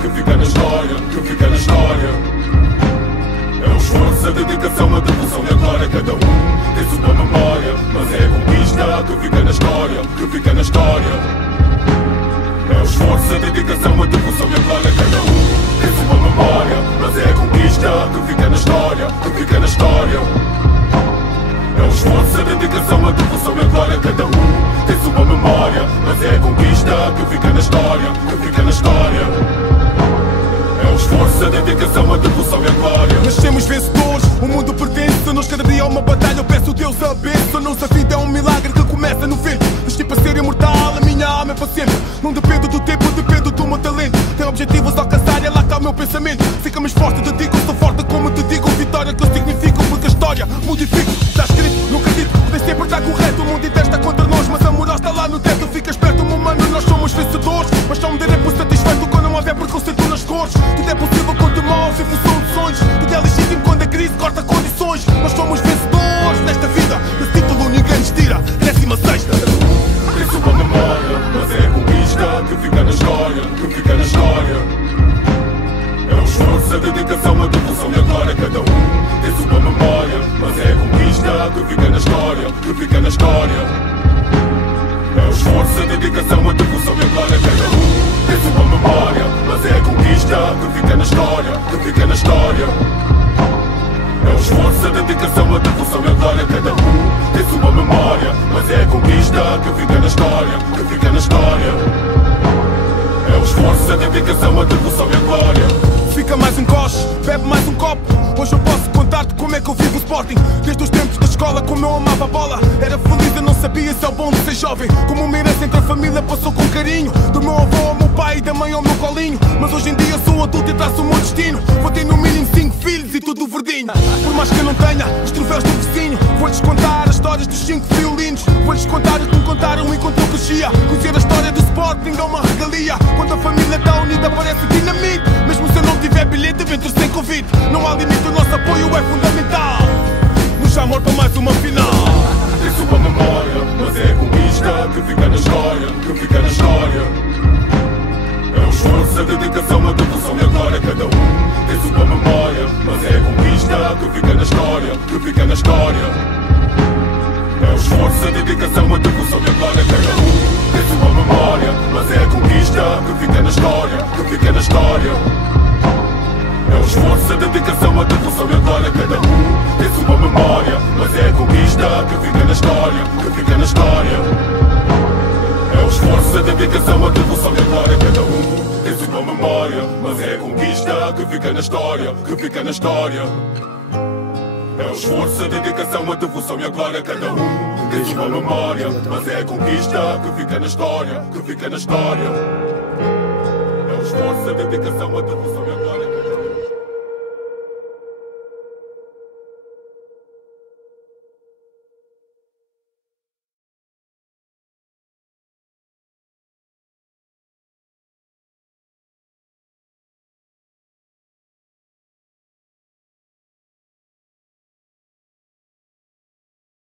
Que fica na história, que fica na história. É o esforço, a dedicação, a devoção e a glória. Cada um tem sua memória, mas é a conquista que fica na história, que fica na história. É o esforço, a dedicação, a devoção e a glória. Cada um tem sua memória, mas é a conquista que fica na história, que fica na história. É o esforço, a dedicação, a devoção e a glória. Cada um tem sua memória, mas é a conquista que fica na história, que fica na história. Esforço, a dedicação, a devoção e a glória. Nascemos vencedores, o mundo pertence a nós. Cada dia é uma batalha, eu peço Deus a bênção-nos. A vida é um milagre que começa no vento. Nasci para ser imortal, a minha alma é para sempre. Não dependo do tempo, dependo do meu talento. Tenho objetivos a alcançar, é lá que está o meu pensamento. Fica mais forte, te digo, sou forte como te digo. Vitória que eu significo, porque a história modifico. Está escrito, não acredito, nem sempre está correto. O mundo inteiro está contra nós, mas a moral está lá no teto. Fica esperto, meu mano, nós somos vencedores. Mas só me darei por satisfeito quando não houver preconceito nas cores. Tudo é possível com teus em função de sonhos. Tudo é legítimo quando a crise corta condições. Nós somos vencedores nesta vida. Esse título ninguém nos tira. 16ª. Tem sua memória, mas é a conquista que fica na história, que fica na história. É o esforço, a dedicação, a devoção e a glória. Cada um tem sua memória, mas é a conquista que fica na história, que fica na história. É o esforço, a dedicação, a devoção e a glória. Cada um tem sua memória, mas é a conquista que fica na história, que fica na história. É o esforço, a dedicação, a devoção e a glória. Cada um tem sua memória, mas é a conquista que fica na história, que fica na história. É o esforço, a dedicação, a devoção e a glória. Fica mais um coche, bebe mais um copo. Hoje eu posso contar-te como é que eu vivo o Sporting. Desde os tempos da escola, como eu amava a bola. Era feliz, eu não sabia se é o bom de ser jovem. Como uma herança entre a família passou com carinho. Do meu avô ao meu pai e da mãe ao meu colinho. Mas hoje em dia sou adulto e traço o meu destino. Vou ter no mínimo 5 filhos e tudo verdinho. Por mais que eu não tenha os troféus do vizinho, vou-lhes contar as histórias dos 5 violinos. Vou-lhes contar o que me contaram enquanto eu crescia. Conhecer a história do Sporting é uma regalia. Quando a família está unida parece dinamite. Mesmo se eu não tiver bilhete, ventre sem convite. Não há limite, o nosso apoio é fundamental. Nos amor para mais uma final. Tem sua memória, mas é a conquista que fica na história, que fica na história. É o esforço, a dedicação, a devoção e a glória. Cada um tem sua memória, mas é a conquista que fica na história, que fica na história. É o esforço, a dedicação, a devoção e a glória. Cada um tem sua memória, mas é a conquista que fica na história, que fica na história. É o esforço, a dedicação, a devoção e a glória. Cada um tem sua memória, mas é a conquista que fica na história, que fica na história. É o esforço, a dedicação, a devoção e a glória. Cada um tem sua memória, mas é a conquista que fica na história, que fica na história. É o esforço, a dedicação, a devoção e a glória. Cada um tem sua memória, mas é a conquista que fica na história, que fica na história. É o esforço, a dedicação, a devoção e a glória.